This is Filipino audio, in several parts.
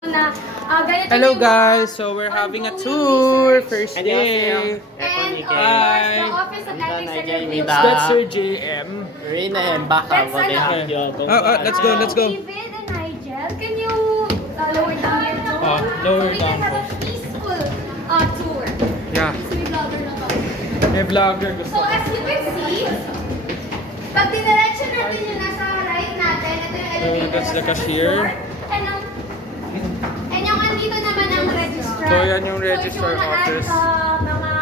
Na, ganito Hello yung guys, so we're having a tour, first day. and Hi. the office of ethics and review. That's Sir JM. Rina and Baka, Let's what they ano? have your Let's go, let's go. David and Nigel, can you lower down your tone? Lower so we down can have po. a peaceful tour. Yeah, May vlogger na to. may vlogger gusto So ko. as you can see, pag diniretso natin yung nasa right natin, ito yung elevator. that's the sa cashier. floor. And yung andito naman ang registrar. So, yan yung registrar so, if you wanna office. add, mga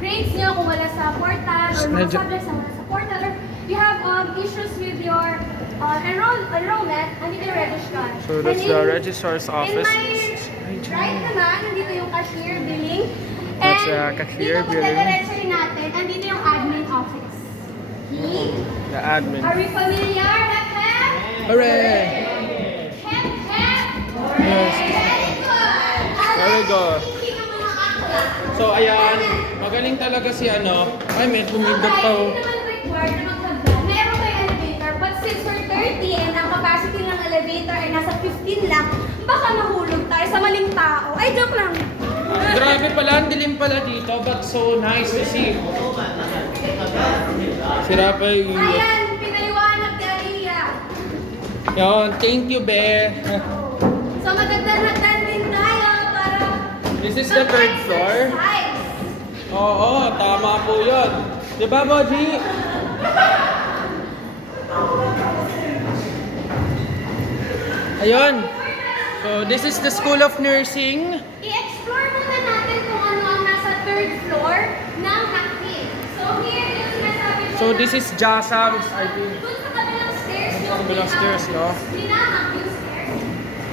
grades nyo kung wala sa portal or mga subjects na wala sa portal or you have issues with your enrollment, andito yung registrar. So that's the registrar's office. In my right naman, andito yung cashier billing. That's And cashier dito billing. kung diretso natin, andito yung admin office. The admin. Are we familiar? Hep, hep? Hooray! Hep, hep? Yes. Very good! Very good. Thinking ng mga akla. So ayan, magaling talaga si ano. Ay, may tumigod pa oh. Hindi naman required na maghagdan. Meron kayo elevator, but since we're 30 and ang capacity ng elevator ay nasa 15 lang, baka mahulog tayo sa maling tao. Ay, joke lang. Grabe pala, ang dilim pala dito, but so nice to see. Sira pa yung Ayan, pinaliwanag ni Aliyah. Yon, thank you, Be. So magagdan-hagdan din tayo para This is the third floor. exercise. Oo, tama po yun. Diba, Boji? Ayun. So, this is the School of Nursing. I-explore muna natin kung ano ang nasa third floor ng Hakit. So here yung sinasabi ko So, this is JASAMS, I think. dun sa kabilang stairs yung Kabilang stairs, no? Linamang yung stairs.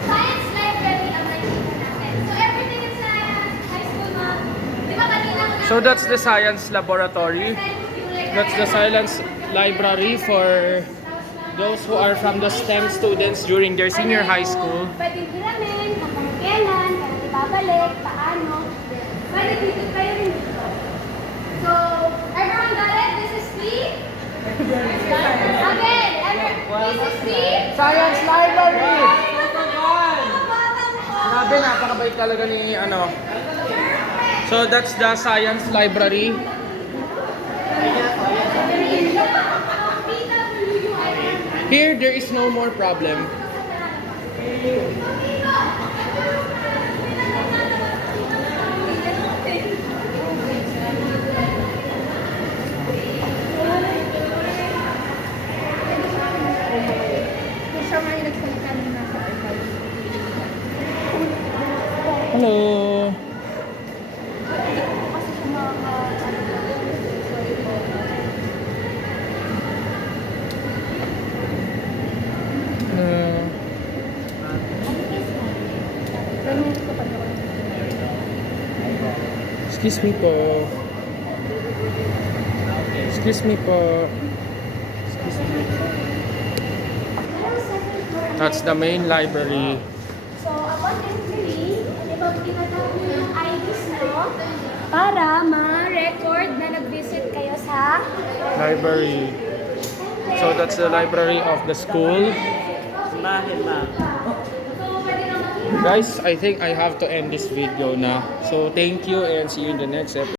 Science library ang nakikita natin. So everything in science, high school na, di ba kanina ko So, that's the science laboratory. That's the science library for those who are from the STEM students during their senior high school. Pwede hiramin, kung kailan, kailan ibabalik, paano. Pwede dito kayo rin dito. So, everyone got it? This is P? Again, this is P? Science library! Mga batang ko. Grabe, napakabait talaga ni ano. So, that's the science library. Here, there is no more problem. Hello. Excuse me po. Excuse me po. Excuse me. That's the main library. So, upon entry, di ba tinatawag nyo yung IDs nyo para ma-record na nag-visit kayo sa Library. So that's the library of the school. Bahin, ma'am. So, pwede na makita. Guys, I think I have to end this video na. So thank you and see you in the next episode.